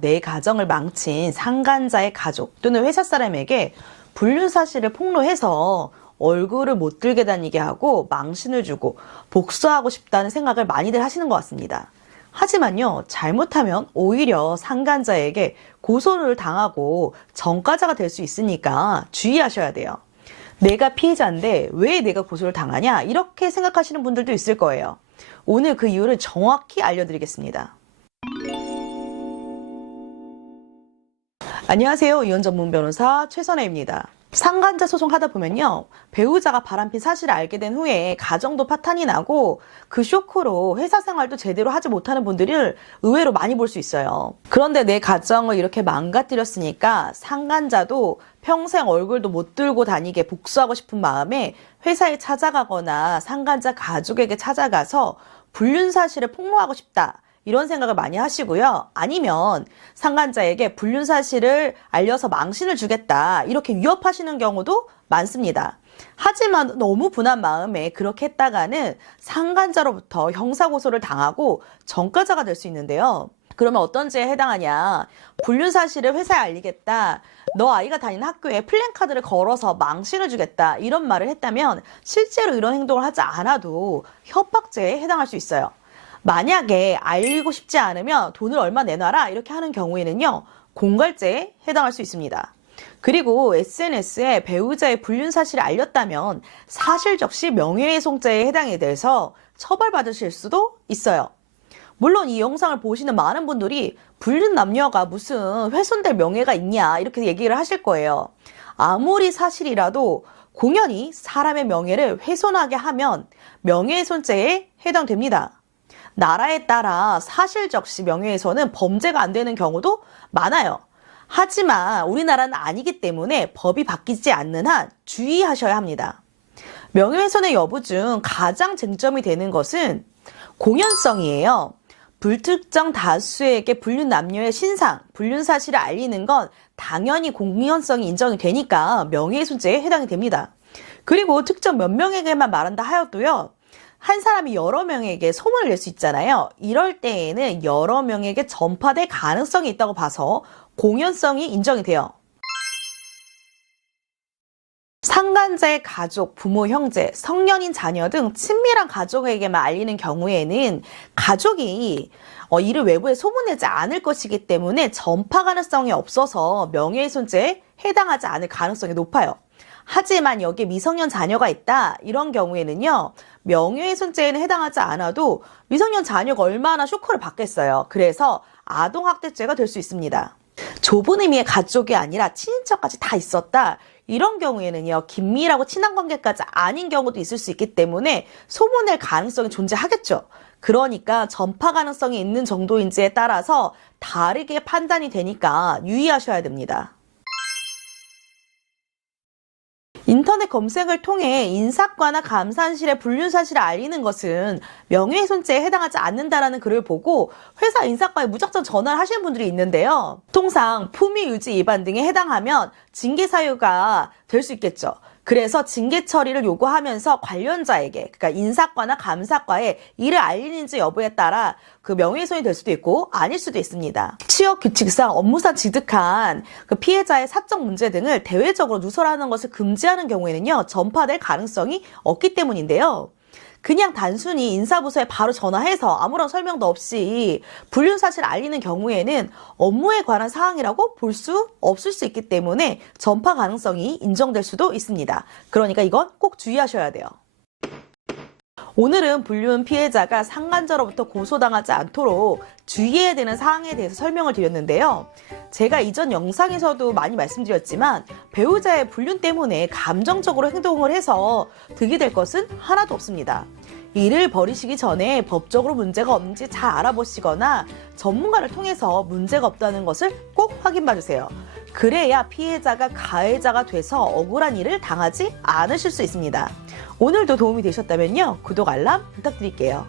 내 가정을 망친 상간자의 가족 또는 회사 사람에게 불륜 사실을 폭로해서 얼굴을 못 들게 다니게 하고 망신을 주고 복수하고 싶다는 생각을 많이들 하시는 것 같습니다. 하지만요, 잘못하면 오히려 상간자에게 고소를 당하고 전과자가 될 수 있으니까 주의하셔야 돼요. 내가 피해자인데 왜 내가 고소를 당하냐, 이렇게 생각하시는 분들도 있을 거예요. 오늘 그 이유를 정확히 알려드리겠습니다. 안녕하세요. 이혼 전문 변호사 최선혜입니다. 상간자 소송 하다 보면요, 배우자가 바람핀 사실을 알게 된 후에 가정도 파탄이 나고 그 쇼크로 회사 생활도 제대로 하지 못하는 분들을 의외로 많이 볼 수 있어요. 그런데 내 가정을 이렇게 망가뜨렸으니까 상간자도 평생 얼굴도 못 들고 다니게 복수하고 싶은 마음에 회사에 찾아가거나 상간자 가족에게 찾아가서 불륜 사실을 폭로하고 싶다, 이런 생각을 많이 하시고요. 아니면 상간자에게 불륜 사실을 알려서 망신을 주겠다, 이렇게 위협하시는 경우도 많습니다. 하지만 너무 분한 마음에 그렇게 했다가는 상간자로부터 형사고소를 당하고 전과자가 될 수 있는데요. 그러면 어떤 죄에 해당하냐? 불륜 사실을 회사에 알리겠다, 너 아이가 다니는 학교에 플랜카드를 걸어서 망신을 주겠다, 이런 말을 했다면 실제로 이런 행동을 하지 않아도 협박죄에 해당할 수 있어요. 만약에 알리고 싶지 않으면 돈을 얼마 내놔라, 이렇게 하는 경우에는요, 공갈죄에 해당할 수 있습니다. 그리고 SNS에 배우자의 불륜 사실을 알렸다면 사실적시 명예훼손죄에 해당이 돼서 처벌받으실 수도 있어요. 물론 이 영상을 보시는 많은 분들이 불륜 남녀가 무슨 훼손될 명예가 있냐, 이렇게 얘기를 하실 거예요. 아무리 사실이라도 공연히 사람의 명예를 훼손하게 하면 명예훼손죄에 해당됩니다. 나라에 따라 사실적시 명예훼손은 범죄가 안 되는 경우도 많아요. 하지만 우리나라는 아니기 때문에 법이 바뀌지 않는 한 주의하셔야 합니다. 명예훼손의 여부 중 가장 쟁점이 되는 것은 공연성이에요. 불특정 다수에게 불륜 남녀의 신상, 불륜 사실을 알리는 건 당연히 공연성이 인정이 되니까 명예훼손죄에 해당이 됩니다. 그리고 특정 몇 명에게만 말한다 하여도요, 한 사람이 여러 명에게 소문을 낼 수 있잖아요. 이럴 때에는 여러 명에게 전파될 가능성이 있다고 봐서 공연성이 인정이 돼요. 상간자의 가족, 부모, 형제, 성년인 자녀 등 친밀한 가족에게만 알리는 경우에는 가족이 이를 외부에 소문내지 않을 것이기 때문에 전파 가능성이 없어서 명예훼손죄에 해당하지 않을 가능성이 높아요. 하지만 여기에 미성년 자녀가 있다, 이런 경우에는요, 명예훼손죄에는 해당하지 않아도 미성년 자녀가 얼마나 쇼크를 받겠어요. 그래서 아동학대죄가 될 수 있습니다. 좁은 의미의 가족이 아니라 친인척까지 다 있었다, 이런 경우에는요, 긴밀하고 친한 관계까지 아닌 경우도 있을 수 있기 때문에 소문낼 가능성이 존재하겠죠. 그러니까 전파 가능성이 있는 정도인지에 따라서 다르게 판단이 되니까 유의하셔야 됩니다. 인터넷 검색을 통해 인사과나 감사실에 불륜 사실을 알리는 것은 명예훼손죄에 해당하지 않는다라는 글을 보고 회사 인사과에 무작정 전화를 하시는 분들이 있는데요. 통상 품위유지 위반 등에 해당하면 징계 사유가 될 수 있겠죠. 그래서 징계 처리를 요구하면서 관련자에게, 그러니까 인사과나 감사과에 이를 알리는지 여부에 따라 그 명예훼손이 될 수도 있고 아닐 수도 있습니다. 취업 규칙상 업무상 취득한 그 피해자의 사적 문제 등을 대외적으로 누설하는 것을 금지하는 경우에는요, 전파될 가능성이 없기 때문인데요. 그냥 단순히 인사부서에 바로 전화해서 아무런 설명도 없이 불륜 사실을 알리는 경우에는 업무에 관한 사항이라고 볼 수 없을 수 있기 때문에 전파 가능성이 인정될 수도 있습니다. 그러니까 이건 꼭 주의하셔야 돼요. 오늘은 불륜 피해자가 상간자로부터 고소당하지 않도록 주의해야 되는 사항에 대해서 설명을 드렸는데요. 제가 이전 영상에서도 많이 말씀드렸지만 배우자의 불륜 때문에 감정적으로 행동을 해서 득이 될 것은 하나도 없습니다. 이를 벌이시기 전에 법적으로 문제가 없는지 잘 알아보시거나 전문가를 통해서 문제가 없다는 것을 꼭 확인받으세요. 그래야 피해자가 가해자가 돼서 억울한 일을 당하지 않으실 수 있습니다. 오늘도 도움이 되셨다면요, 구독, 알람 부탁드릴게요.